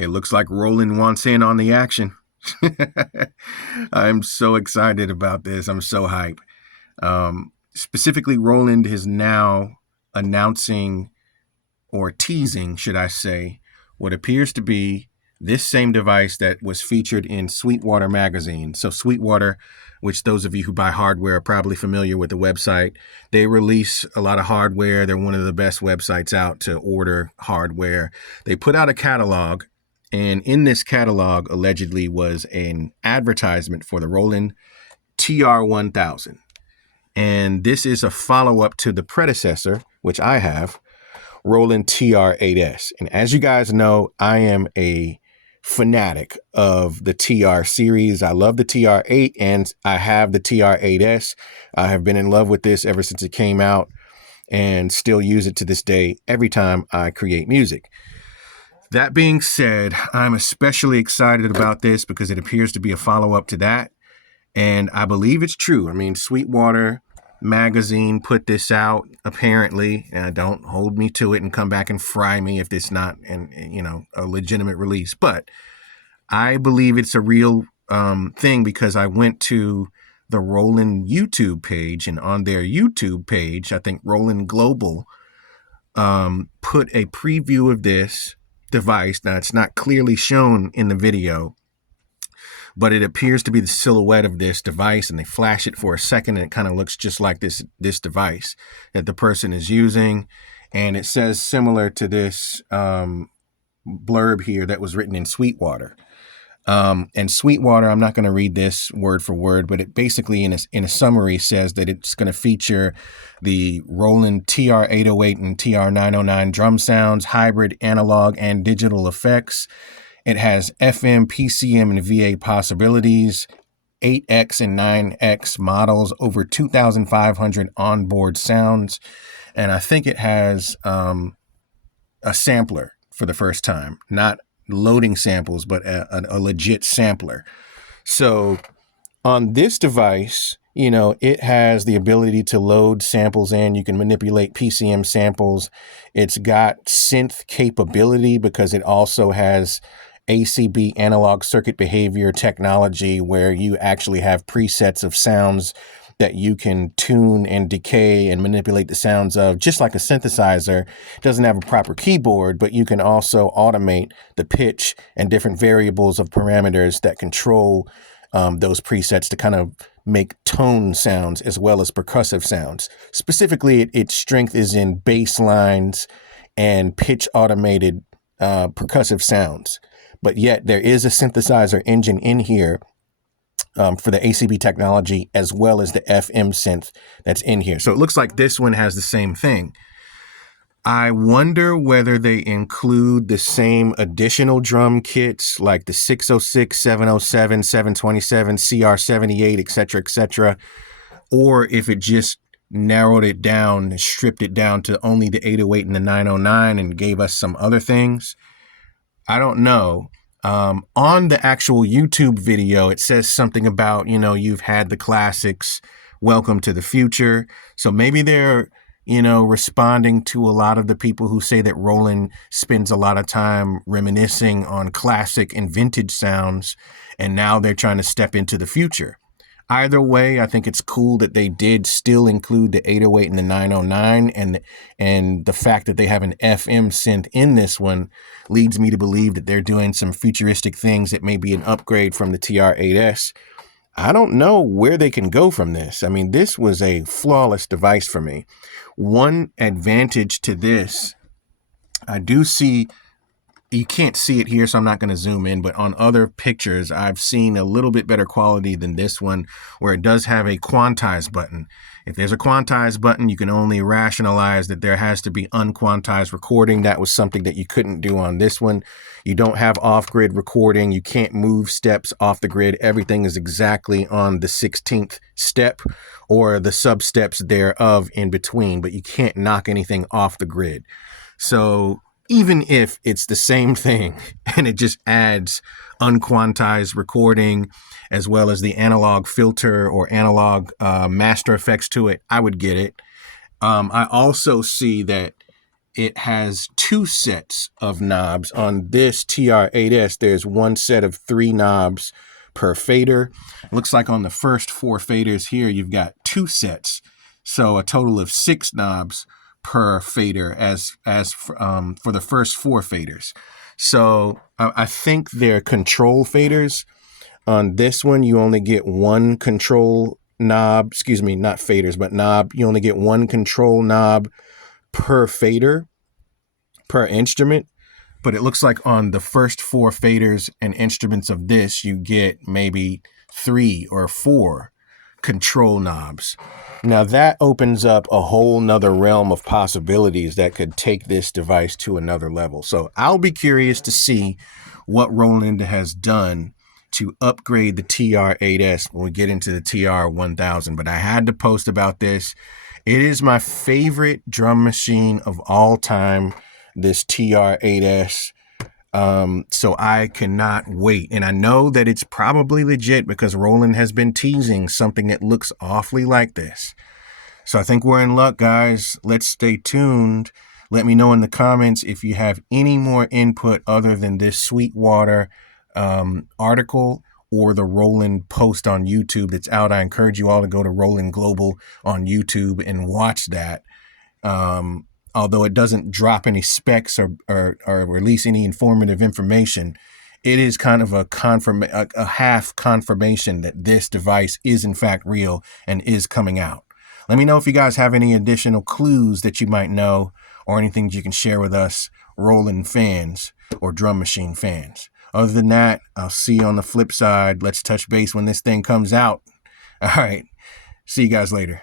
It looks like Roland wants in on the action. I'm so excited about this. I'm so hyped. Specifically, Roland is now announcing, or teasing, should I say, what appears to be this same device that was featured in Sweetwater magazine. So Sweetwater, which those of you who buy hardware are probably familiar with the website, they release a lot of hardware. They're one of the best websites out to order hardware. They put out a catalog, and in this catalog allegedly was an advertisement for the Roland TR-1000. And this is a follow-up to the predecessor, which I have, Roland TR-800. And as you guys know, I am a fanatic of the TR series. I love the TR-8 and I have the TR-800. I have been in love with this ever since it came out and still use it to this day every time I create music. That being said, I'm especially excited about this because it appears to be a follow-up to that. And I believe it's true. I mean, Sweetwater magazine put this out, apparently. Don't hold me to it and come back and fry me if it's not a legitimate release. But I believe it's a real thing because I went to the Roland YouTube page, and on their YouTube page, I think Roland Global put a preview of this device. Now, it's not clearly shown in the video, but it appears to be the silhouette of this device, and they flash it for a second, and it kind of looks just like this device that the person is using. And it says similar to this blurb here that was written in Sweetwater. And Sweetwater, I'm not going to read this word for word, but it basically in a summary says that it's going to feature the Roland TR-808 and TR-909 drum sounds, hybrid analog and digital effects. It has FM, PCM, and VA possibilities, 8X and 9X models, over 2,500 onboard sounds. And I think it has a sampler for the first time, not loading samples, but a legit sampler. So on this device, it has the ability to load samples in. You can manipulate PCM samples. It's got synth capability because it also has ACB, analog circuit behavior technology, where you actually have presets of sounds that you can tune and decay and manipulate the sounds of, just like a synthesizer. It doesn't have a proper keyboard, but you can also automate the pitch and different variables of parameters that control those presets to kind of make tone sounds as well as percussive sounds. Specifically, its strength is in bass lines and pitch automated percussive sounds. But yet there is a synthesizer engine in here for the ACB technology, as well as the FM synth that's in here. So it looks like this one has the same thing. I wonder whether they include the same additional drum kits like the 606, 707, 727, CR78, etc., or if it just narrowed it down, stripped it down to only the 808 and the 909 and gave us some other things. I don't know. On the actual YouTube video, it says something about, you've had the classics, welcome to the future. So maybe they're, responding to a lot of the people who say that Roland spends a lot of time reminiscing on classic and vintage sounds, and now they're trying to step into the future. Either way, I think it's cool that they did still include the 808 and the 909, and the fact that they have an FM synth in this one leads me to believe that they're doing some futuristic things that may be an upgrade from the TR-800. I don't know where they can go from this. I mean, this was a flawless device for me. One advantage to this, I do see, you can't see it here, so I'm not going to zoom in, but on other pictures, I've seen a little bit better quality than this one, where it does have a quantize button. If there's a quantize button, you can only rationalize that there has to be unquantized recording. That was something that you couldn't do on this one. You don't have off-grid recording. You can't move steps off the grid. Everything is exactly on the 16th step or the sub-steps thereof in between, but you can't knock anything off the grid. So even if it's the same thing and it just adds unquantized recording as well as the analog filter or analog master effects to it, I would get it. I also see that it has 2 sets of knobs. On this TR-8S, there's 1 set of 3 knobs per fader. It looks like on the first 4 faders here, you've got 2 sets. So a total of 6 knobs per fader for the first 4 faders. So I think they're control faders. On this one, you only get 1 control knob, excuse me, not faders, but knob. You only get 1 control knob per fader, per instrument. But it looks like on the first 4 faders and instruments of this, you get maybe 3 or 4 control knobs. Now that opens up a whole nother realm of possibilities that could take this device to another level. So I'll be curious to see what Roland has done to upgrade the TR-8S when we get into the TR-1000. But I had to post about this. It is my favorite drum machine of all time, this TR-8S. So I cannot wait. And I know that it's probably legit because Roland has been teasing something that looks awfully like this. So I think we're in luck, guys. Let's stay tuned. Let me know in the comments if you have any more input other than this Sweetwater article or the Roland post on YouTube that's out. I encourage you all to go to Roland Global on YouTube and watch that. Although it doesn't drop any specs or release any informative information, it is kind of a half confirmation that this device is in fact real and is coming out. Let me know if you guys have any additional clues that you might know or anything that you can share with us, Roland fans or drum machine fans. Other than that, I'll see you on the flip side. Let's touch base when this thing comes out. All right. See you guys later.